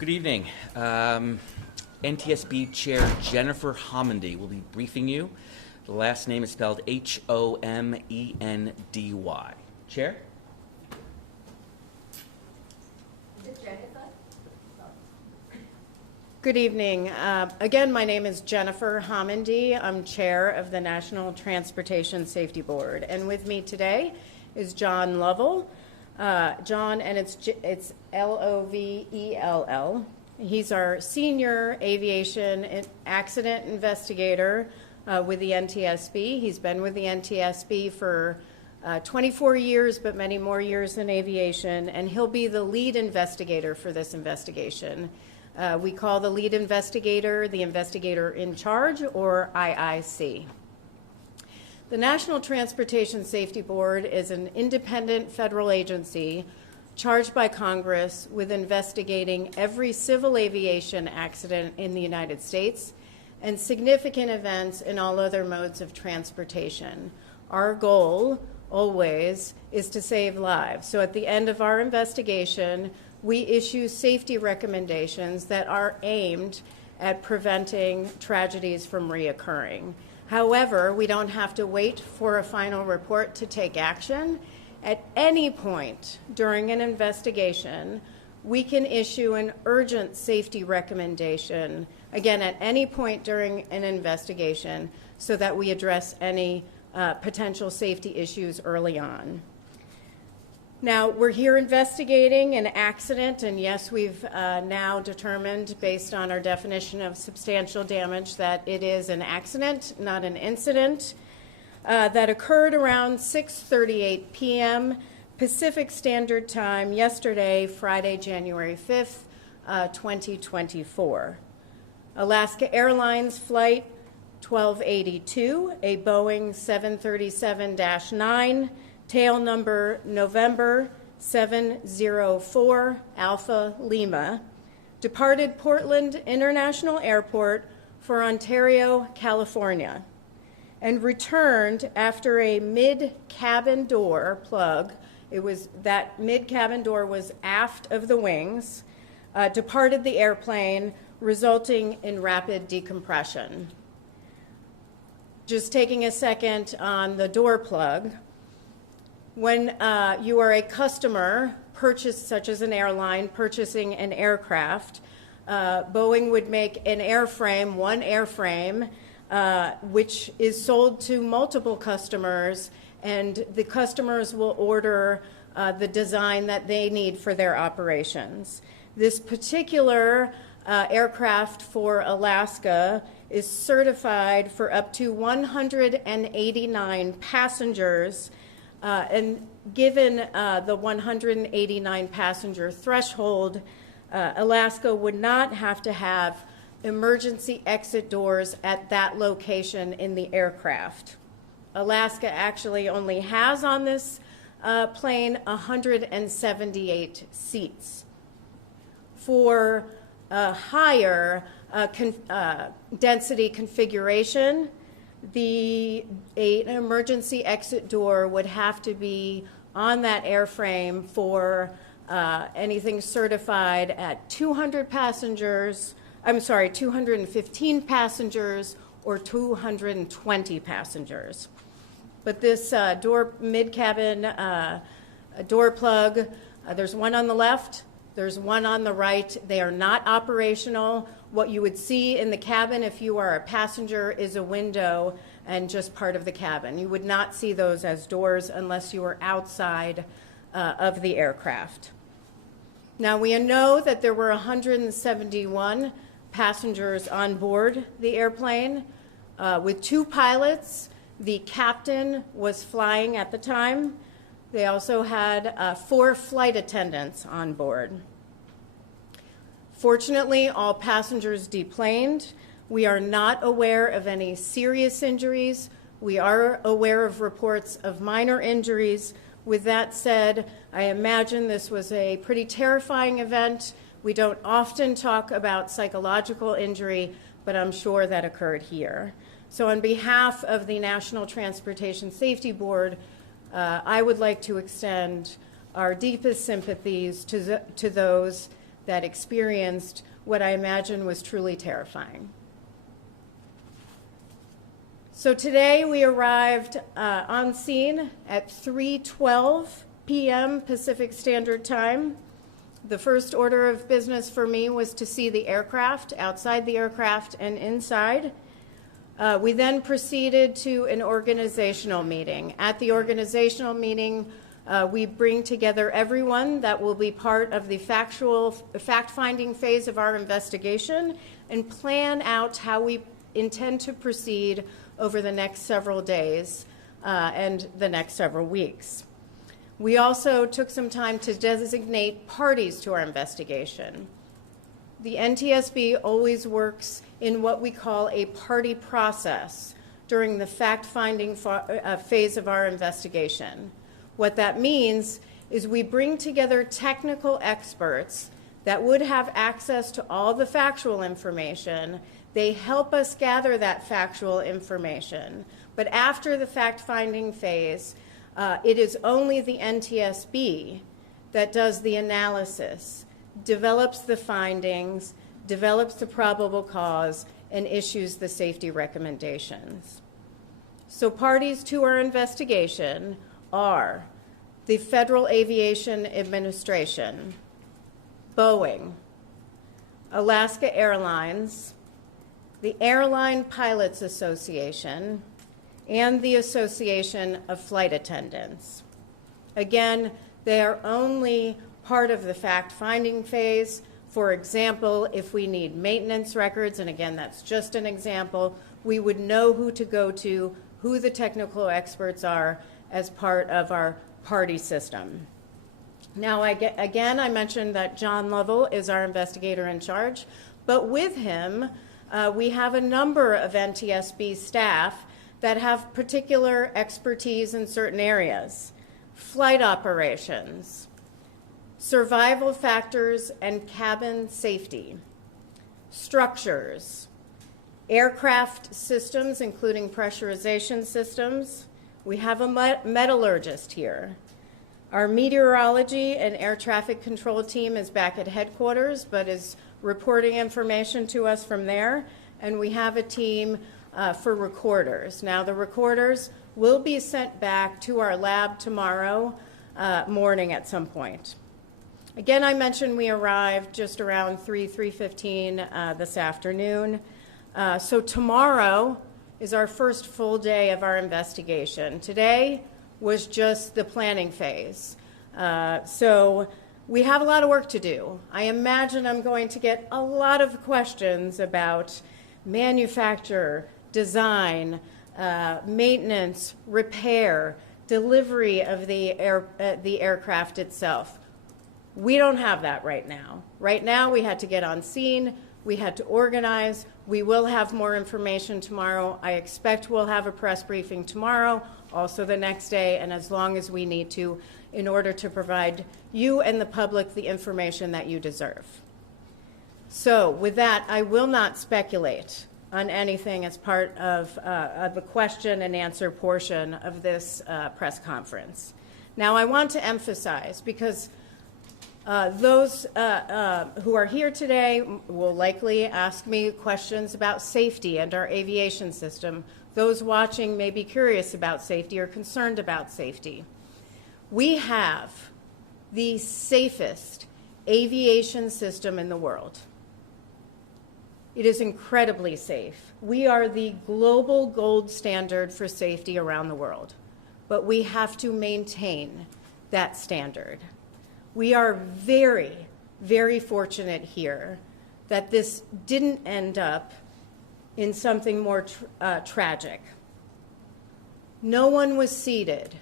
Good evening. NTSB Chair Jennifer Homendy will be briefing you. The last name is spelled Homendy. Chair? Is it Jennifer? Good evening. Again, my name is Jennifer Homendy. I'm chair of the National Transportation Safety Board. And with me today is John Lovell. John, and it's Lovell. He's our senior aviation accident investigator with the NTSB. He's been with the NTSB for 24 years, but many more years in aviation, and he'll be the lead investigator for this investigation. We call the lead investigator the investigator in charge, or IIC. The National Transportation Safety Board is an independent federal agency charged by Congress with investigating every civil aviation accident in the United States and significant events in all other modes of transportation. Our goal, always, is to save lives. So at the end of our investigation, we issue safety recommendations that are aimed at preventing tragedies from reoccurring. However, we don't have to wait for a final report to take action. At any point during an investigation, we can issue an urgent safety recommendation, again, at any point during an investigation, so that we address any potential safety issues early on. Now, we're here investigating an accident, and yes, we've now determined, based on our definition of substantial damage, that it is an accident, not an incident, that occurred around 6:38 p.m. Pacific Standard Time yesterday, Friday, January 5th, 2024. Alaska Airlines Flight 1282, a Boeing 737-9, tail number November 704 Alpha Lima, departed Portland International Airport for Ontario, California, and returned after a mid-cabin door plug. That mid-cabin door was aft of the wings, departed the airplane, resulting in rapid decompression. Just taking a second on the door plug. When you are a customer, such as an airline, purchasing an aircraft, Boeing would make an airframe, one airframe, which is sold to multiple customers, and the customers will order the design that they need for their operations. This particular aircraft for Alaska is certified for up to 189 passengers. And given the 189 passenger threshold, Alaska would not have to have emergency exit doors at that location in the aircraft. Alaska actually only has on this plane 178 seats. For a higher density configuration, an emergency exit door would have to be on that airframe for anything certified at 215 passengers or 220 passengers. But this mid-cabin door plug, there's one on the left, there's one on the right. They are not operational. What you would see in the cabin if you are a passenger is a window and just part of the cabin. You would not see those as doors unless you were outside of the aircraft. Now, we know that there were 171 passengers on board the airplane with 2 pilots. The captain was flying at the time. They also had 4 flight attendants on board. Fortunately, all passengers deplaned. We are not aware of any serious injuries. We are aware of reports of minor injuries. With that said, I imagine this was a pretty terrifying event. We don't often talk about psychological injury, but I'm sure that occurred here. So on behalf of the National Transportation Safety Board, I would like to extend our deepest sympathies to those that experienced what I imagine was truly terrifying. So today we arrived on scene at 3:12 p.m. Pacific Standard Time. The first order of business for me was to see the aircraft, outside the aircraft and inside. We then proceeded to an organizational meeting. At the organizational meeting, we bring together everyone that will be part of the fact-finding phase of our investigation and plan out how we intend to proceed over the next several days and the next several weeks. We also took some time to designate parties to our investigation. The NTSB always works in what we call a party process during the fact-finding phase of our investigation. What that means is we bring together technical experts that would have access to all the factual information. They help us gather that factual information. But after the fact-finding phase, it is only the NTSB that does the analysis, develops the findings, develops the probable cause, and issues the safety recommendations. So parties to our investigation are the Federal Aviation Administration, Boeing, Alaska Airlines, the Airline Pilots Association, and the Association of Flight Attendants. Again, they are only part of the fact-finding phase. For example, if we need maintenance records, and again, that's just an example, we would know who to go to, who the technical experts are as part of our party system. Now, again, I mentioned that John Lovell is our investigator in charge, but with him, we have a number of NTSB staff that have particular expertise in certain areas: flight operations, survival factors and cabin safety, structures, aircraft systems, including pressurization systems. We have a metallurgist here. Our meteorology and air traffic control team is back at headquarters, but is reporting information to us from there. And we have a team for recorders. Now, the recorders will be sent back to our lab tomorrow morning at some point. Again, I mentioned we arrived just around 3:15 this afternoon. So tomorrow is our first full day of our investigation. Today was just the planning phase. So we have a lot of work to do. I imagine I'm going to get a lot of questions about manufacture, design, maintenance, repair, delivery of the aircraft itself. We don't have that right now. Right now, we had to get on scene. We had to organize. We will have more information tomorrow. I expect we'll have a press briefing tomorrow, also the next day, and as long as we need to, in order to provide you and the public the information that you deserve. So with that, I will not speculate on anything as part of the question and answer portion of this press conference. Now, I want to emphasize, because those who are here today will likely ask me questions about safety and our aviation system. Those watching may be curious about safety or concerned about safety. We have the safest aviation system in the world. It is incredibly safe. We are the global gold standard for safety around the world, but we have to maintain that standard. We are very, very fortunate here that this didn't end up in something more tragic. No one was seated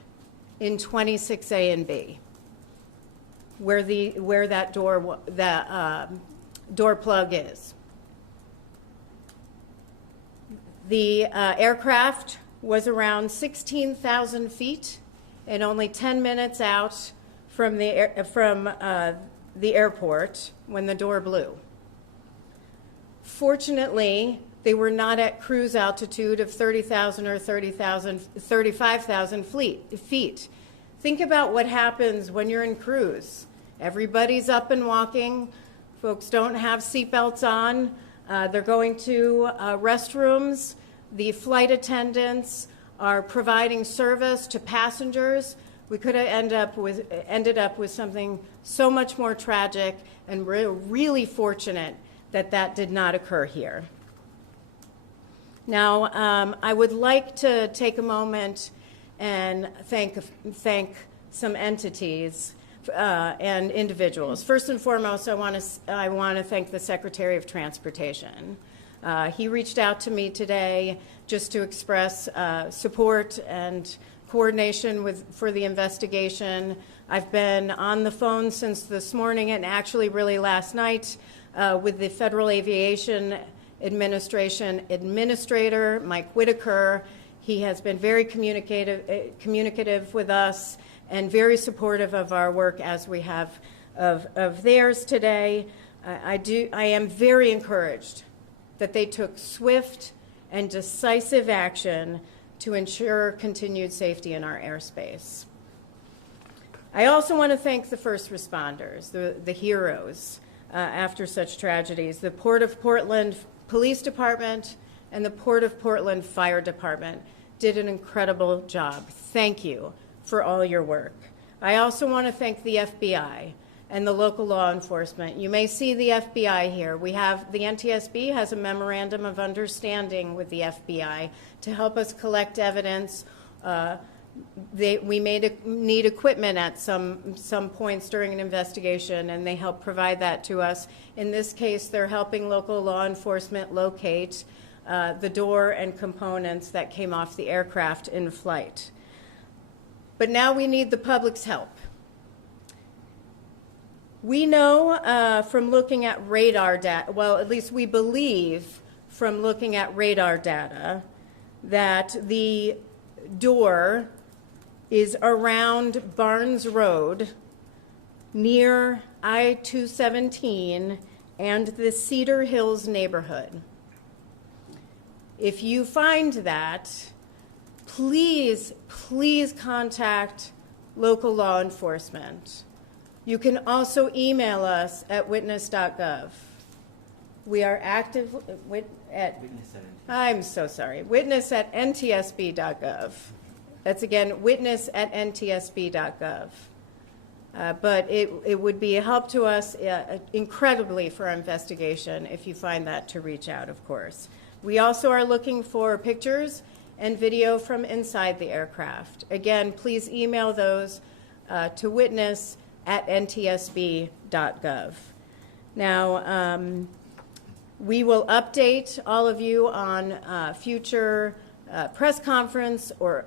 in 26A and B, where that door plug is. The aircraft was around 16,000 feet and only 10 minutes out from the airport when the door blew. Fortunately, they were not at cruise altitude of 30,000 or 35,000 feet. Think about what happens when you're in cruise. Everybody's up and walking. Folks don't have seatbelts on. They're going to restrooms. The flight attendants are providing service to passengers. We could have ended up with something so much more tragic, and we're really fortunate that that did not occur here. Now, I would like to take a moment and thank some entities and individuals. First and foremost, I want to thank the Secretary of Transportation. He reached out to me today just to express support and coordination for the investigation. I've been on the phone since this morning and actually really last night with the Federal Aviation Administration Administrator, Mike Whitaker. He has been very communicative with us and very supportive of our work as we have of theirs today. I am very encouraged that they took swift and decisive action to ensure continued safety in our airspace. I also want to thank the first responders, the heroes after such tragedies, the Port of Portland Police Department and the Port of Portland Fire Department did an incredible job. Thank you for all your work. I also want to thank the FBI and the local law enforcement. You may see the FBI here. The NTSB has a memorandum of understanding with the FBI to help us collect evidence. We may need equipment at some points during an investigation, and they help provide that to us. In this case, they're helping local law enforcement locate the door and components that came off the aircraft in flight. But now we need the public's help. We know from looking at radar data, well, at least we believe from looking at radar data, that the door is around Barnes Road near I-217 and the Cedar Hills neighborhood. If you find that, please contact local law enforcement. You can also email us at witness.gov. We are active at witness at ntsb.gov. That's again, witness at ntsb.gov. But it would be a help to us incredibly for our investigation if you find that to reach out, of course. We also are looking for pictures and video from inside the aircraft. Again, please email those to witness at ntsb.gov. Now, we will update all of you on future press conferences or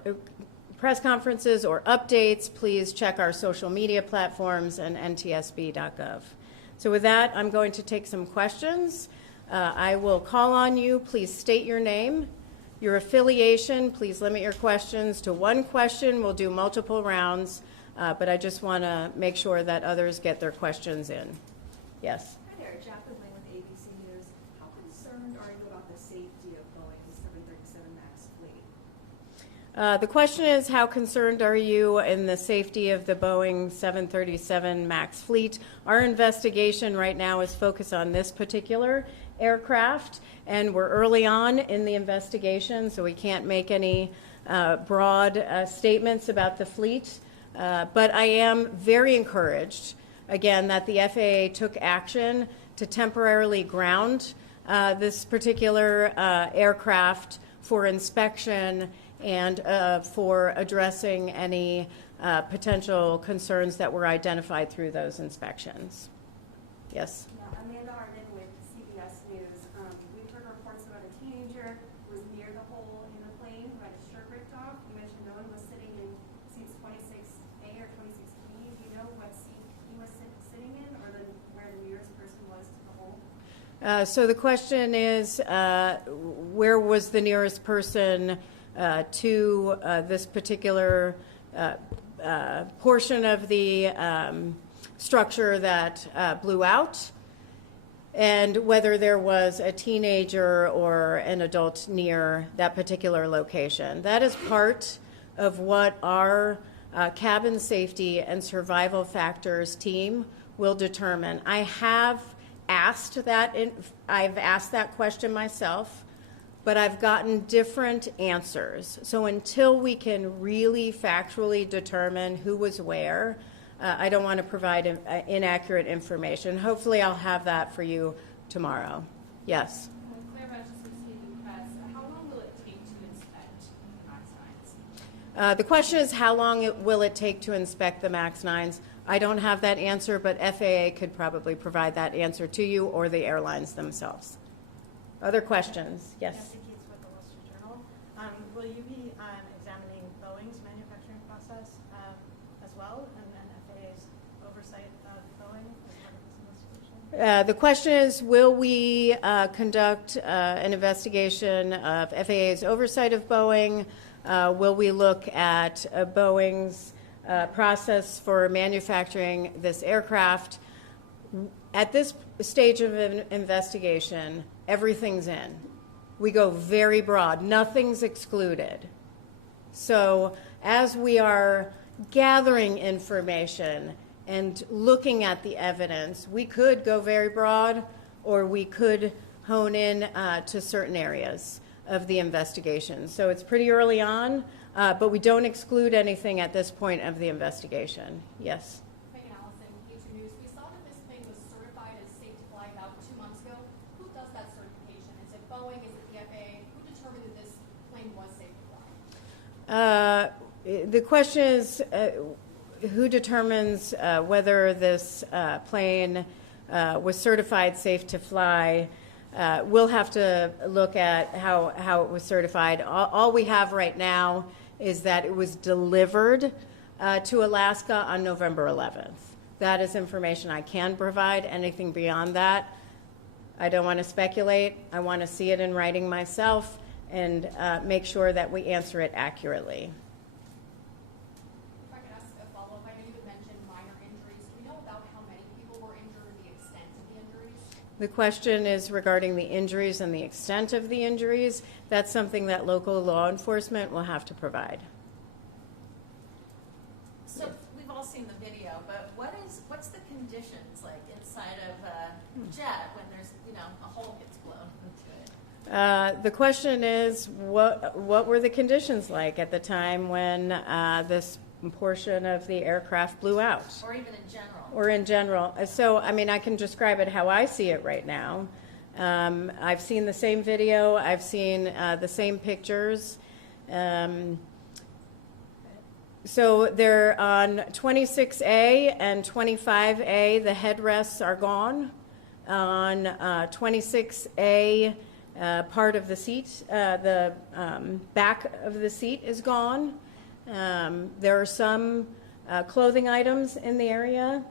updates. Please check our social media platforms and ntsb.gov. So with that, I'm going to take some questions. I will call on you. Please state your name, your affiliation. Please limit your questions to one question. We'll do multiple rounds, but I just want to make sure that others get their questions in. Yes? Hi there, Jacqueline Lane with ABC News. How concerned are you about the safety of Boeing's 737 MAX fleet? The question is, how concerned are you in the safety of the Boeing 737 MAX fleet? Our investigation right now is focused on this particular aircraft, and we're early on in the investigation, so we can't make any broad statements about the fleet. But I am very encouraged, again, that the FAA took action to temporarily ground this particular aircraft for inspection and for addressing any potential concerns that were identified through those inspections. Yes? Amanda Arden with CBS News. We've heard reports about a teenager who was near the hole in the plane who had his shirt ripped off. You mentioned no one was sitting in seats 26A or 26B. Do you know what seat he was sitting in, or where the nearest person was to the hole? So the question is, where was the nearest person to this particular portion of the structure that blew out, and whether there was a teenager or an adult near that particular location. That is part of what our cabin safety and survival factors team will determine. I have asked that question myself, but I've gotten different answers. So until we can really factually determine who was where, I don't want to provide inaccurate information. Hopefully I'll have that for you tomorrow. Yes? Claire Batches with Stevie Press. How long will it take to inspect Max 9s? The question is, how long will it take to inspect the MAX 9s? I don't have that answer, but FAA could probably provide that answer to you, or the airlines themselves. Other questions? Yes? Nancy Keats with the Wall Street Journal. Will you be examining Boeing's manufacturing process as well, and FAA's oversight of Boeing as part of this investigation? The question is, will we conduct an investigation of FAA's oversight of Boeing? Will we look at Boeing's process for manufacturing this aircraft? At this stage of an investigation, everything's in. We go very broad. Nothing's excluded. So as we are gathering information and looking at the evidence, we could go very broad, or we could hone in to certain areas of the investigation. So it's pretty early on, but we don't exclude anything at this point of the investigation. Yes? Megan Allison, A2 News. We saw that this plane was certified as safe to fly about 2 months ago. Who does that certification? Is it Boeing? Is it the FAA? Who determined that this plane was safe to fly? The question is, who determines whether this plane was certified safe to fly? We'll have to look at how it was certified. All we have right now is that it was delivered to Alaska on November 11th. That is information I can provide. Anything beyond that, I don't want to speculate. I want to see it in writing myself and make sure that we answer it accurately. If I could ask a follow-up, I know you had mentioned minor injuries. Do we know about how many people were injured or the extent of the injuries? The question is regarding the injuries and the extent of the injuries. That's something that local law enforcement will have to provide. So we've all seen the video, but what's the conditions like inside of a jet when there's a hole gets blown into it? The question is, what were the conditions like at the time when this portion of the aircraft blew out? Or even in general? Or in general. So, I mean, I can describe it how I see it right now. I've seen the same video. I've seen the same pictures. So they're on 26A and 25A, the headrests are gone. On 26A, part of the seat, the back of the seat is gone. There are some clothing items in the area.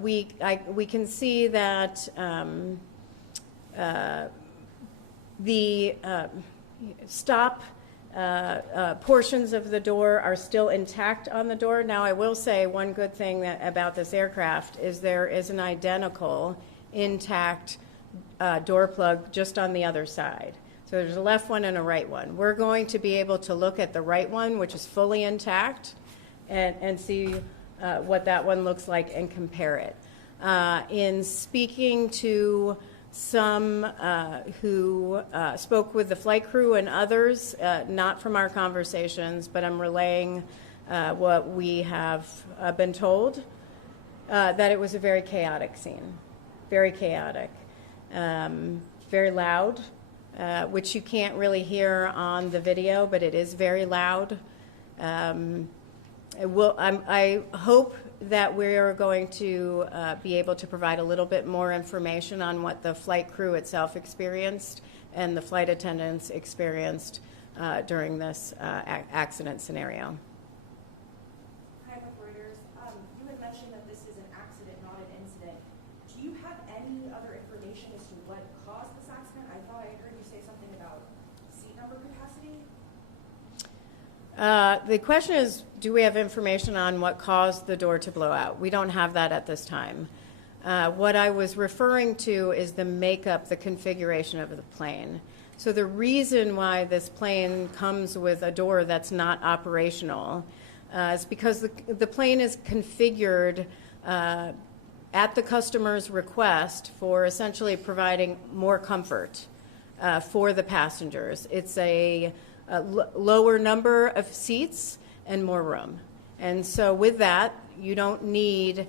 We can see that the stop portions of the door are still intact on the door. Now, I will say one good thing about this aircraft is there is an identical intact door plug just on the other side. So there's a left one and a right one. We're going to be able to look at the right one, which is fully intact, and see what that one looks like and compare it. In speaking to some who spoke with the flight crew and others, not from our conversations, but I'm relaying what we have been told, that it was a very chaotic scene, very chaotic, very loud, which you can't really hear on the video, but it is very loud. I hope that we are going to be able to provide a little bit more information on what the flight crew itself experienced and the flight attendants experienced during this accident scenario. Hi, with Reuters. You had mentioned that this is an accident, not an incident. Do you have any other information as to what caused this accident? I thought I heard you say something about seat number capacity. The question is, do we have information on what caused the door to blow out? We don't have that at this time. What I was referring to is the makeup, the configuration of the plane. So the reason why this plane comes with a door that's not operational is because the plane is configured at the customer's request for essentially providing more comfort for the passengers. It's a lower number of seats and more room. And so with that, you don't need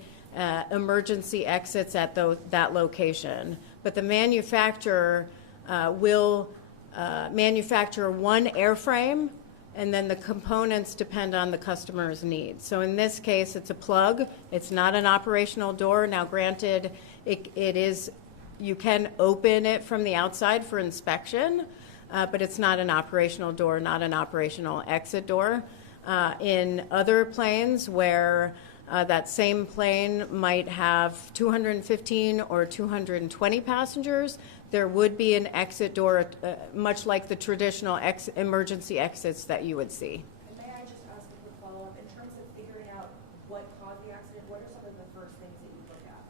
emergency exits at that location. But the manufacturer will manufacture one airframe, and then the components depend on the customer's needs. So in this case, it's a plug. It's not an operational door. Now, granted, it is, you can open it from the outside for inspection, but it's not an operational door, not an operational exit door. In other planes where that same plane might have 215 or 220 passengers, there would be an exit door, much like the traditional emergency exits that you would see. And may I just ask a quick follow-up? In terms of figuring out what caused the accident, what are some of the first things that you look at?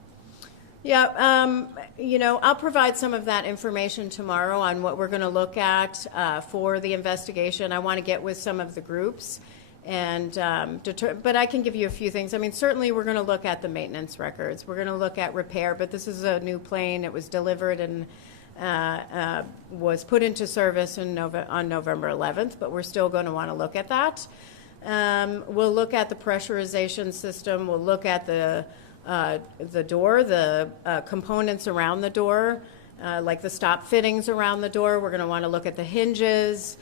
Yeah, you know, I'll provide some of that information tomorrow on what we're going to look at for the investigation. I want to get with some of the groups and but I can give you a few things. I mean, certainly we're going to look at the maintenance records. We're going to look at repair, but this is a new plane. It was delivered and was put into service on November 11th, but we're still going to want to look at that. We'll look at the pressurization system. We'll look at the door, the components around the door, like the stop fittings around the door. We're going to want to look at the hinges.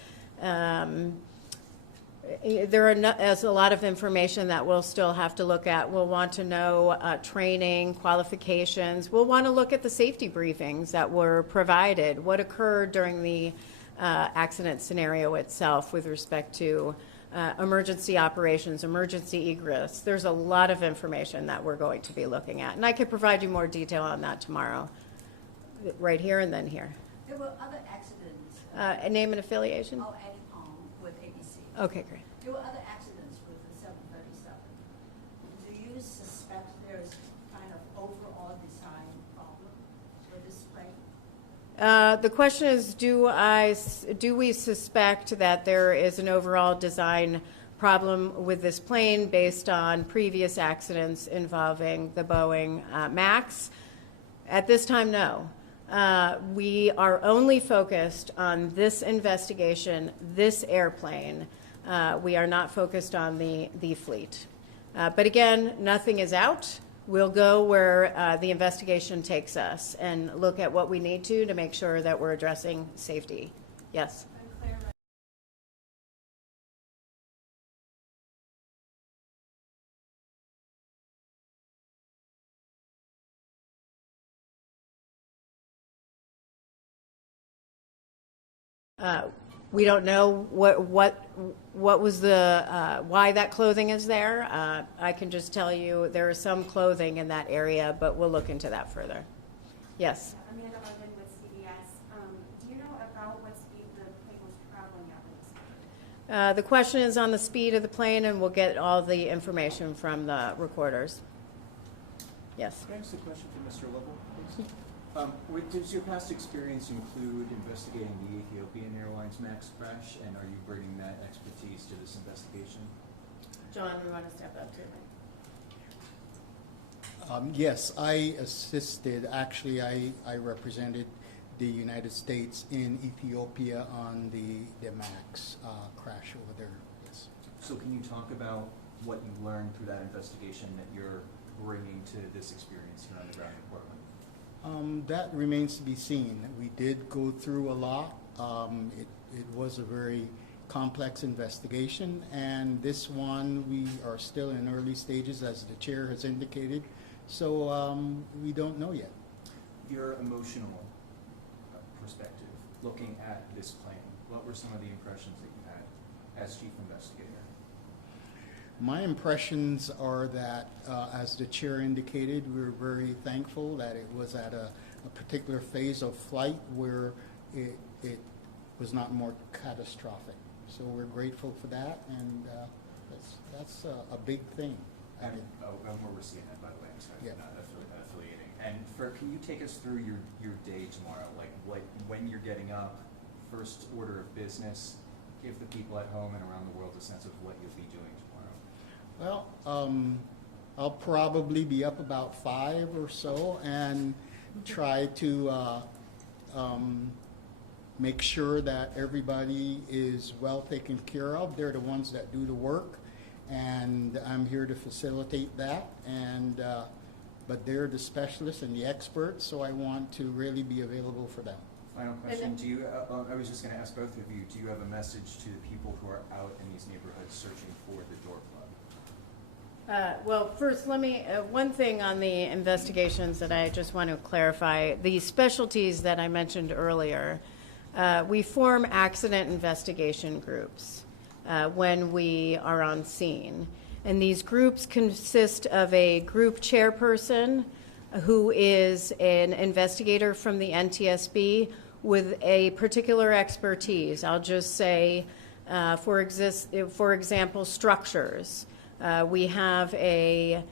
There is a lot of information that we'll still have to look at. We'll want to know training, qualifications. We'll want to look at the safety briefings that were provided, what occurred during the accident scenario itself with respect to emergency operations, emergency egress. There's a lot of information that we're going to be looking at. And I could provide you more detail on that tomorrow, right here and then here. There were other accidents. Name and affiliation? Oh, Eddie Pong with ABC. Okay, great. There were other accidents with the 737. Do you suspect there's kind of overall design problem with this plane? The question is, do we suspect that there is an overall design problem with this plane based on previous accidents involving the Boeing MAX? At this time, no. We are only focused on this investigation, this airplane. We are not focused on the fleet. But again, nothing is out. We'll go where the investigation takes us and look at what we need to make sure that we're addressing safety. Yes? We don't know what was the why that clothing is there. I can just tell you there is some clothing in that area, but we'll look into that further. Yes. Amanda Levin with CBS. Do you know about what speed the plane was traveling at? The question is on the speed of the plane, and we'll get all the information from the recorders. Yes. Can I ask a question for Mr. Lovell, please? Does your past experience include investigating the Ethiopian Airlines MAX crash, and are you bringing that expertise to this investigation? John, you want to step up too? Yes, I assisted. Actually, I represented the United States in Ethiopia on the MAX crash over there. Yes. So can you talk about what you learned through that investigation that you're bringing to this experience here on the ground in Portland? That remains to be seen. We did go through a lot. It was a very complex investigation, and this one we are still in early stages, as the chair has indicated. So we don't know yet. Your emotional perspective, looking at this plane, what were some of the impressions that you had as chief investigator? My impressions are that, as the chair indicated, we're very thankful that it was at a particular phase of flight where it was not more catastrophic. So we're grateful for that, and that's a big thing. And we're seeing that, by the way. I'm sorry, Yeah. not affiliating. And can you take us through your day tomorrow? Like when you're getting up, first order of business, give the people at home and around the world a sense of what you'll be doing tomorrow. Well, I'll probably be up about 5 or so and try to make sure that everybody is well taken care of. They're the ones that do the work, and I'm here to facilitate that. And but they're the specialists and the experts, so I want to really be available for them. Final question, do you, I was just going to ask both of you, do you have a message to the people who are out in these neighborhoods searching for the Door Club? Well, first, let me, one thing on the investigations that I just want to clarify. The specialties that I mentioned earlier, we form accident investigation groups when we are on scene. And these groups consist of a group chairperson who is an investigator from the NTSB with a particular expertise. I'll just say, for example, structures. We have a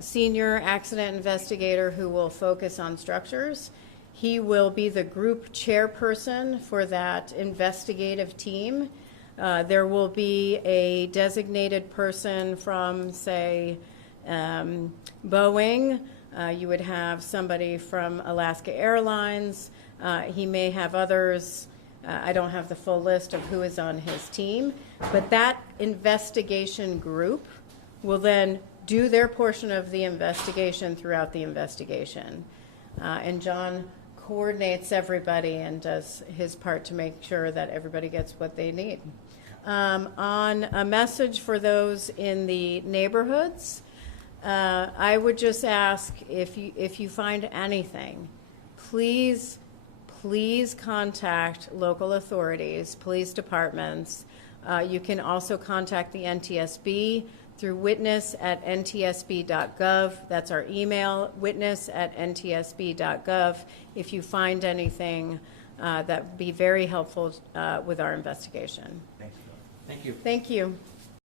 senior accident investigator who will focus on structures. He will be the group chairperson for that investigative team. There will be a designated person from, say, Boeing. You would have somebody from Alaska Airlines. He may have others. I don't have the full list of who is on his team. But that investigation group will then do their portion of the investigation throughout the investigation. And John coordinates everybody and does his part to make sure that everybody gets what they need. On a message for those in the neighborhoods, I would just ask if you find anything, please contact local authorities, police departments. You can also contact the NTSB through witness@ntsb.gov. That's our email, witness@ntsb.gov. If you find anything, that would be very helpful with our investigation. Thank you. Thank you. Thank you.